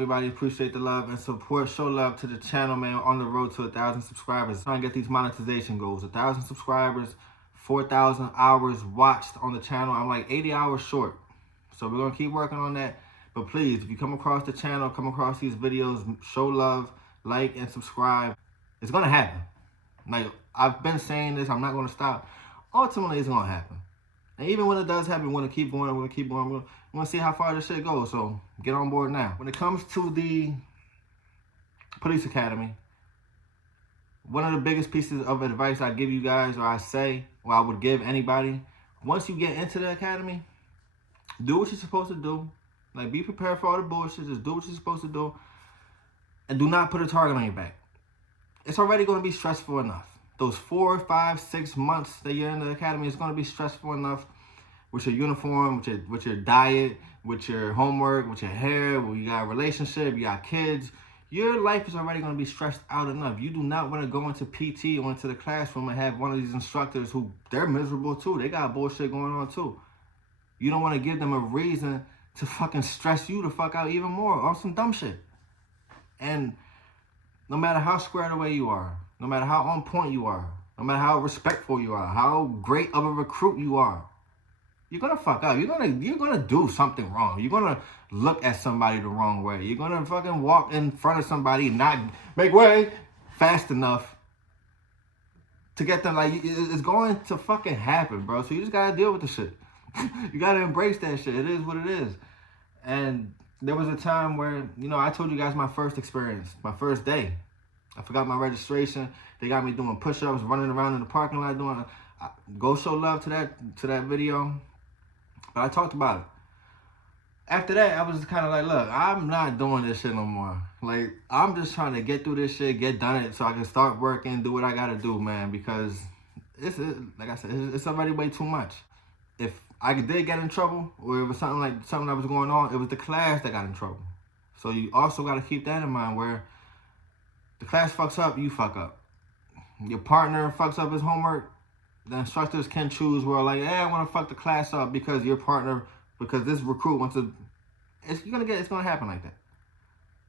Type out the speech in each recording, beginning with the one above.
everybody. Appreciate the love and support. Show love to the channel, man. On the road to 1,000 subscribers. Trying to get these monetization goals. 1,000 subscribers, 4,000 hours watched on the channel. I'm like 80 hours short. So we're going to keep working on that. But please, if you come across the channel, come across these videos, show love, like, and subscribe. It's going to happen. Like, I've been saying this. I'm not going to stop. Ultimately, it's going to happen. And even when it does happen, we're going to keep going. We're going to keep going. We're going to see how far this shit goes. So get on board now. When it comes to the police academy, one of the biggest pieces of advice I give you guys, or I say, or I would give anybody, once you get into the academy, do what you're supposed to do. Like, be prepared for all the bullshit. Just do what you're supposed to do. And do not put a target on your back. It's already going to be stressful enough. Those 4, 5, 6 months that you're in the academy is going to be stressful enough with your uniform, with your diet, with your homework, with your hair, when you got a relationship, you got kids. Your life is already going to be stressed out enough. You do not want to go into PT or into the classroom and have one of these instructors who, they're miserable too. They got bullshit going on too. You don't want to give them a reason to fucking stress you the fuck out even more on some dumb shit. And no matter how squared away you are, no matter how on point you are, no matter how respectful you are, how great of a recruit you are, you're gonna fuck up. You're gonna do something wrong. You're gonna look at somebody the wrong way. You're gonna fucking walk in front of somebody and not make way fast enough to get them. Like, it's going to fucking happen, bro. So you just gotta deal with the shit. You gotta embrace that shit. It is what it is. And there was a time where, you know, I told you guys my first experience, my first day. I forgot my registration. They got me doing push-ups, running around in the parking lot doing. Go show love to that video. But I talked about it. After that, I was kind of like, look, I'm not doing this shit no more. Like, I'm just trying to get through this shit, get done it, so I can start working, do what I gotta do, man. Because like I said, it's already way too much. If I did get in trouble, or it was something that was going on, it was the class that got in trouble. So you also got to keep that in mind, where the class fucks up, you fuck up. Your partner fucks up his homework, the instructors can choose where, like, I want to fuck the class up because your partner, because this recruit wants to, it's gonna happen like that.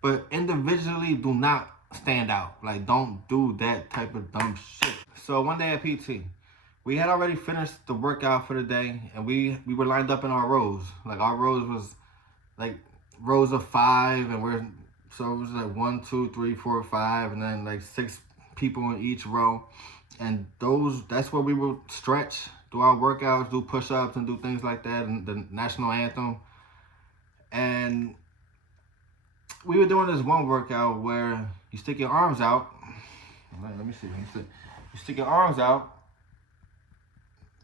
But individually, do not stand out. Like, don't do that type of dumb shit. So one day at PT, we had already finished the workout for the day, and we were lined up in our rows. Like, our rows was like rows of 5, and so it was like 1, 2, 3, 4, 5, and then like 6 people in each row. And that's where we would stretch, do our workouts, do push-ups, and do things like that, and the national anthem. And we were doing this one workout where you stick your arms out. Let me see. You stick your arms out.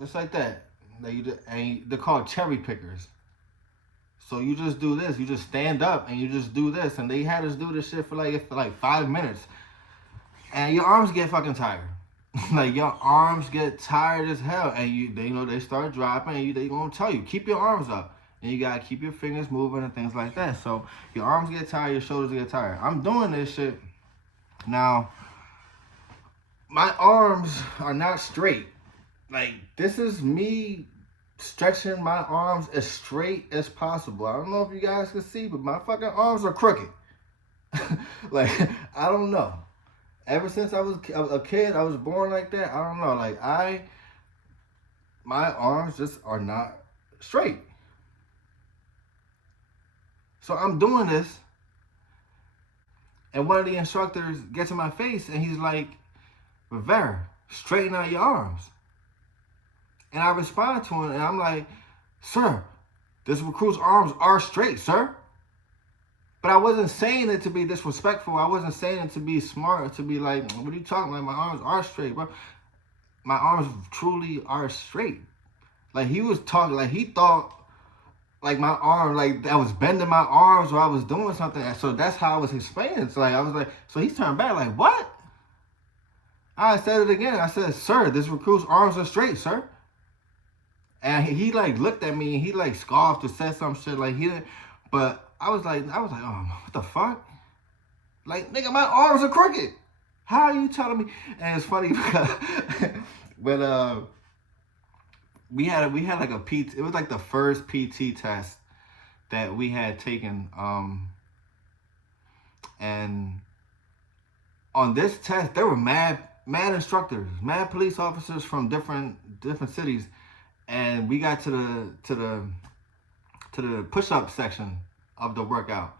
Just like that. And they're called cherry pickers. So you just do this. You just stand up and you just do this. And they had us do this shit for like 5 minutes. And your arms get fucking tired. Like, your arms get tired as hell. And they start dropping. And they gonna tell you, keep your arms up. And you gotta keep your fingers moving and things like that. So your arms get tired, your shoulders get tired. I'm doing this shit. Now, my arms are not straight. Like, this is me stretching my arms as straight as possible. I don't know if you guys can see, but my fucking arms are crooked. Like, I don't know. Ever since I was a kid, I was born like that. I don't know. Like, my arms just are not straight. So I'm doing this, and one of the instructors gets in my face, and he's like, Rivera, straighten out your arms. And I respond to him, and I'm like, sir, this recruit's arms are straight, sir. But I wasn't saying it to be disrespectful. I wasn't saying it to be smart, to be like, what are you talking about? My arms are straight, bro. My arms truly are straight. Like, he was talking, like, he thought, like, my arm, like, I was bending my arms or I was doing something. So that's how I was explaining. So, like, I was like, so he's turned back, like, what? I said it again. I said, sir, this recruit's arms are straight, sir. And he like looked at me and he like scoffed or said some shit like he didn't. But I was like, oh, what the fuck? Like, nigga, my arms are crooked. How are you telling me? And it's funny because when we had like a PT, it was like the first PT test that we had taken And on this test, there were mad instructors, mad police officers from different cities, and we got to the push-up section of the workout.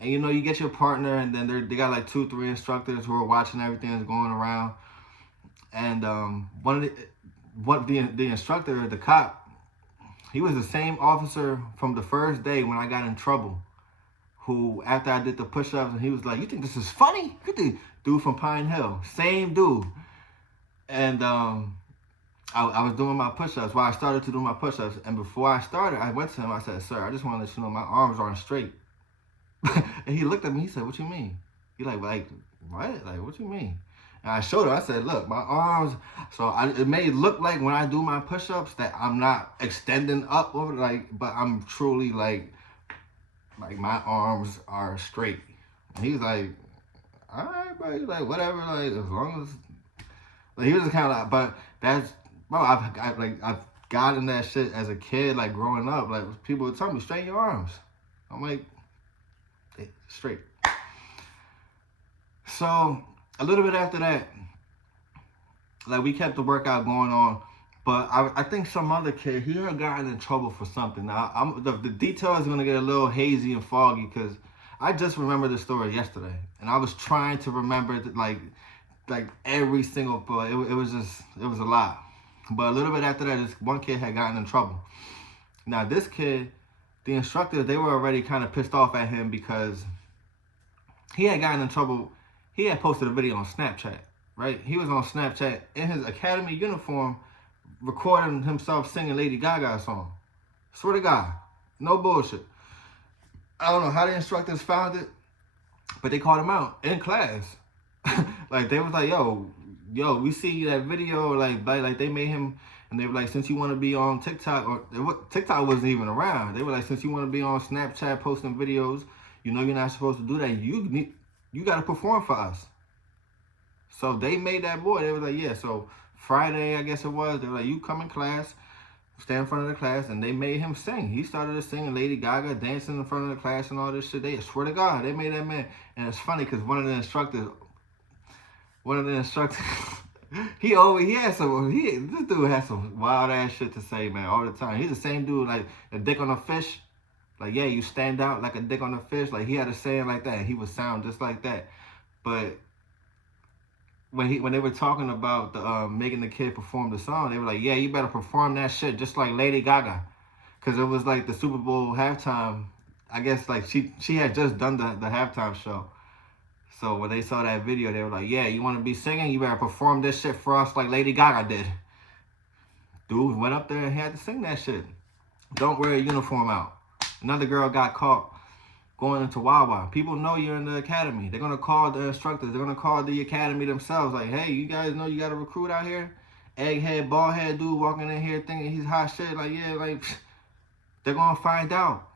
And you know, you get your partner, and then they got like 2-3 instructors who are watching everything that's going around. And the instructor, the cop, he was the same officer from the first day when I got in trouble. Who, after I did the push-ups, and he was like, "You think this is funny?" The dude from Pine Hill, same dude. And I was doing my push-ups. Well, I started to do my push-ups, and before I started, I went to him. I said, "Sir, I just want to let you know my arms aren't straight." And he looked at me. He said, "What you mean?" He like what? Like, what you mean? And I showed him. I said, "Look, my arms." So it may look like when I do my push-ups that I'm not extending up over, like, but I'm truly like my arms are straight. And he's like, "All right, bro." He's like, "Whatever, like, as long as." Like, he was kind of like, but that's, bro, I've gotten that shit as a kid, like growing up. Like, people would tell me, "Straighten your arms." I'm like, hey, straight. So a little bit after that, like, we kept the workout going on. But I think some other kid, he had gotten in trouble for something. Now, the detail is going to get a little hazy and foggy because I just remember the story yesterday. And I was trying to remember, like every single, but it was a lot. But a little bit after that, this one kid had gotten in trouble. Now, this kid, the instructors, they were already kind of pissed off at him because he had gotten in trouble. He had posted a video on Snapchat, right? He was on Snapchat in his academy uniform, recording himself singing Lady Gaga's song. Swear to God, no bullshit. I don't know how the instructors found it, but they called him out in class. Like, they was like, yo, we see that video, like they made him, and they were like, since you want to be on TikTok, or TikTok wasn't even around. They were like, since you want to be on Snapchat posting videos, you know you're not supposed to do that. You got to perform for us. So they made that boy. They was like, yeah. So Friday, I guess it was, they were like, you come in class, stand in front of the class, and they made him sing. He started to sing Lady Gaga, dancing in front of the class and all this shit. They swear to God, they made that man. And it's funny because one of the instructors, this dude has some wild ass shit to say, man, all the time. He's the same dude, like a dick on a fish. Like, yeah, you stand out like a dick on a fish. Like, he had a saying like that, and he would sound just like that. But when they were talking about making the kid perform the song, they were like, yeah, you better perform that shit just like Lady Gaga. Because it was like the Super Bowl halftime. I guess, like, she had just done the halftime show. So when they saw that video, they were like, yeah, you want to be singing? You better perform this shit for us like Lady Gaga did. Dude went up there and had to sing that shit. Don't wear a uniform out. Another girl got caught going into Wawa. People know you're in the academy. They're going to call the instructors. They're going to call the academy themselves. Like, hey, you guys know you got a recruit out here? Egghead, bald head dude walking in here thinking he's hot shit. Like, yeah, like, they're going to find out.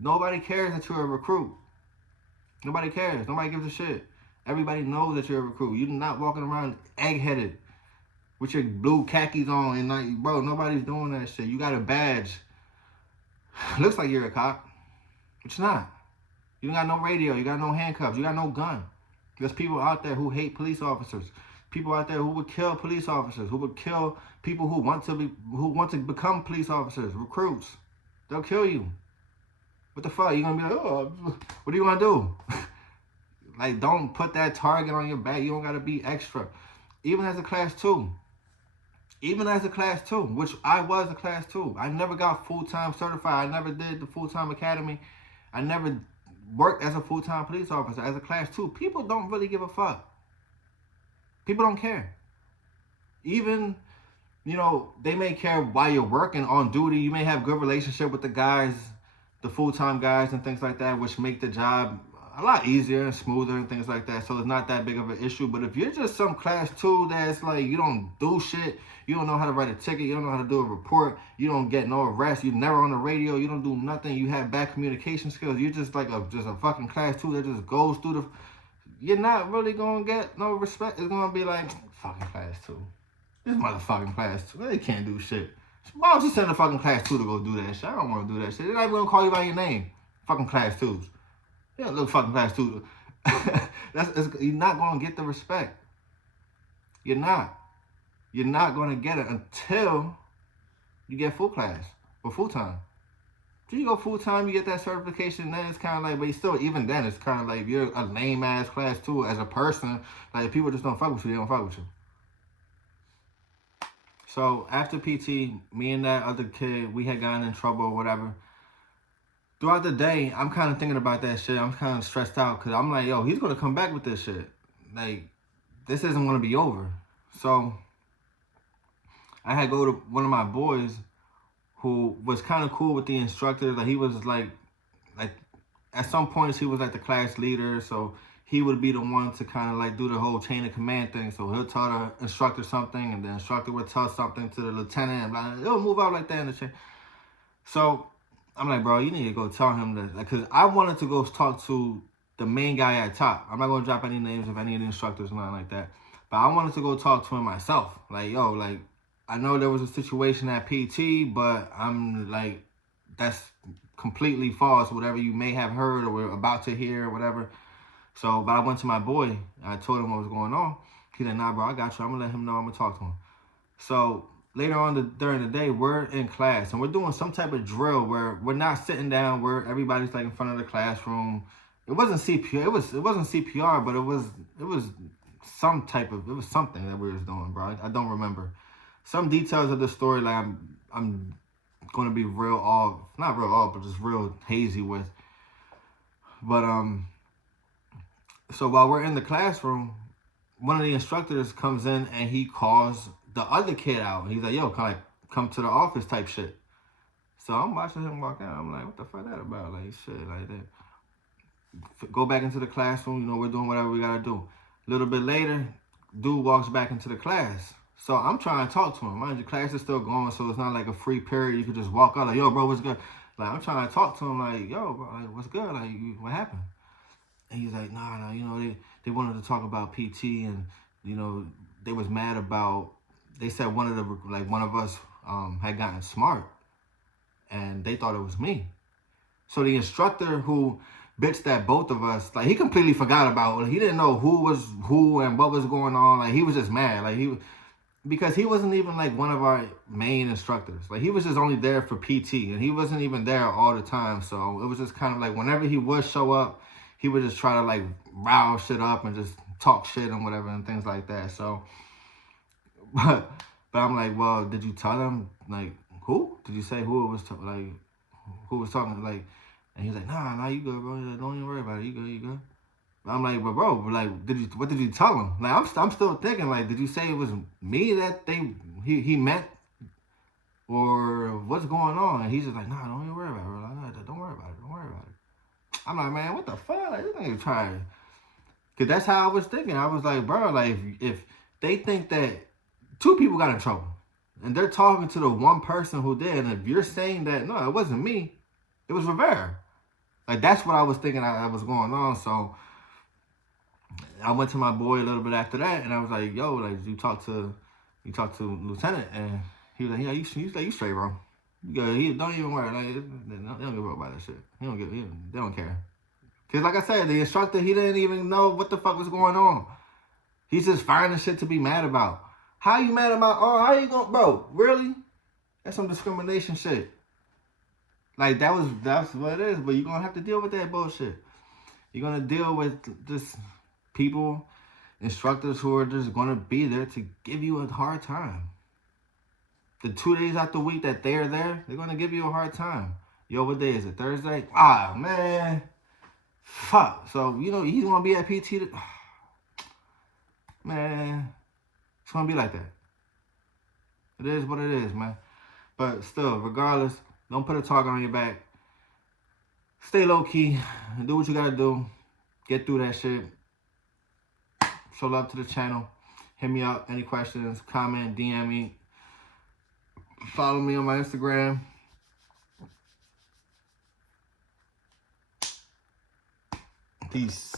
Nobody cares that you're a recruit. Nobody cares. Nobody gives a shit. Everybody knows that you're a recruit. You're not walking around egg-headed with your blue khakis on and like, bro, nobody's doing that shit. You got a badge. Looks like you're a cop, but you're not. You got no radio. You got no handcuffs. You got no gun. There's people out there who hate police officers. People out there who would kill police officers. Who would kill people who want to become police officers, recruits. They'll kill you. What the fuck? You gonna be like, oh, what are you gonna do? Like, don't put that target on your back. You don't gotta be extra. Even as a class 2. Even as a class 2, which I was a class 2. I never got full-time certified. I never did the full-time academy. I never worked as a full-time police officer. As a class 2, people don't really give a fuck. People don't care. Even, you know, they may care while you're working on duty. You may have good relationship with the guys, the full-time guys and things like that, which make the job a lot easier and smoother and things like that. So it's not that big of an issue. But if you're just some class 2 that's like, you don't do shit, you don't know how to write a ticket, you don't know how to do a report, you don't get no arrest, you're never on the radio, you don't do nothing, you have bad communication skills, you're just like just a fucking class 2 that just goes through the, you're not really gonna get no respect. It's gonna be like, fucking class 2. This motherfucking class 2, they can't do shit. Why don't you send a fucking class 2 to go do that shit? I don't want to do that shit. They're not even going to call you by your name. Fucking class 2s. Yeah, little fucking class 2s. You're not gonna get the respect. You're not. You're not gonna get it until you get full class or full time. If you go full time, you get that certification. Then it's kind of like, but still, even then, it's kind of like you're a lame ass class too as a person. Like if people just don't fuck with you, they don't fuck with you. So after PT, me and that other kid, we had gotten in trouble or whatever. Throughout the day, I'm kind of thinking about that shit. I'm kind of stressed out because I'm like, yo, he's gonna come back with this shit. Like this isn't gonna be over. So I had to go to one of my boys who was kind of cool with the instructors. Like he was like at some points he was like the class leader, so he would be the one to kind of like do the whole chain of command thing. So he'll tell the instructor something, and the instructor would tell something to the lieutenant, and like, it'll move out like that in the chain. So I'm like, bro, you need to go tell him that, because I wanted to go talk to the main guy at top. I'm not gonna drop any names of any of the instructors or nothing like that, but I wanted to go talk to him myself. Like, yo, like I know there was a situation at PT, but I'm like, that's completely false, whatever you may have heard or were about to hear or whatever. So, but I went to my boy, I told him what was going on. He's like, nah, bro, I got you. I'm gonna let him know, I'm gonna talk to him. So later on during the day, we're in class and we're doing some type of drill where we're not sitting down, where everybody's like in front of the classroom. It wasn't CPR, it wasn't CPR, but it was some type of, it was something that we was doing, bro. I don't remember. Some details of the story, like I'm gonna be real off, not real off, but just real hazy with. But so while we're in the classroom, one of the instructors comes in and he calls the other kid out. He's like, yo, come to the office type shit. So I'm watching him walk out. I'm like, what the fuck that about? Like, shit, like that. Go back into the classroom. You know, we're doing whatever we gotta do. A little bit later, dude walks back into the class. So I'm trying to talk to him. Mind you, class is still going, so it's not like a free period. You could just walk out like, yo, bro, what's good? Like, I'm trying to talk to him like, yo, bro, like, what's good? Like, what happened? And he's like, nah, you know, they wanted to talk about PT, and, you know, they was mad about, they said one of us had gotten smart, and they thought it was me. So the instructor who bitched at both of us, like, he completely forgot about it. He didn't know who was who and what was going on. Like, he was just mad. Like, because he wasn't even like one of our main instructors. Like, he was just only there for PT, and he wasn't even there all the time. So it was just kind of like whenever he would show up, he would just try to like rile shit up and just talk shit and whatever and things like that. So, but I'm like, well, did you tell him, like, who? Did you say who it was, like, who was talking, like, and he's like, nah, you good, bro. Like, don't even worry about it. You good. I'm like, but bro, like, what did you tell him? Like, I'm still thinking, like, did you say it was me that he meant, or what's going on? And he's just like, nah, don't even worry about it, bro. Like, don't worry about it. Don't worry about it. I'm like, man, what the fuck? Like, this nigga trying. Cause that's how I was thinking. I was like, bro, like, if they think that two people got in trouble, and they're talking to the one person who did, and if you're saying that, no, it wasn't me, it was Rivera. Like, that's what I was thinking that was going on. So I went to my boy a little bit after that, and I was like, yo, like, you talk to Lieutenant, and he was like, yeah, you straight, bro. You good. He don't even worry. Like, they don't give a fuck about that shit. They don't care. Cause like I said, the instructor, he didn't even know what the fuck was going on. He's just finding shit to be mad about. How you mad about? Oh, how you going, bro? Really? That's some discrimination shit. Like, that's what it is. But you're gonna have to deal with that bullshit. You're gonna deal with just people, instructors who are just gonna be there to give you a hard time. The 2 days out the week that they're there, they're gonna give you a hard time. Yo, what day is it? Thursday? Ah, man. Fuck. So, you know, he's gonna be at PT. Man, it's gonna be like that. It is what it is, man. But still, regardless, don't put a target on your back. Stay low key. Do what you gotta do. Get through that shit. Show love to the channel. Hit me up. Any questions, comment, DM me. Follow me on my Instagram. Peace.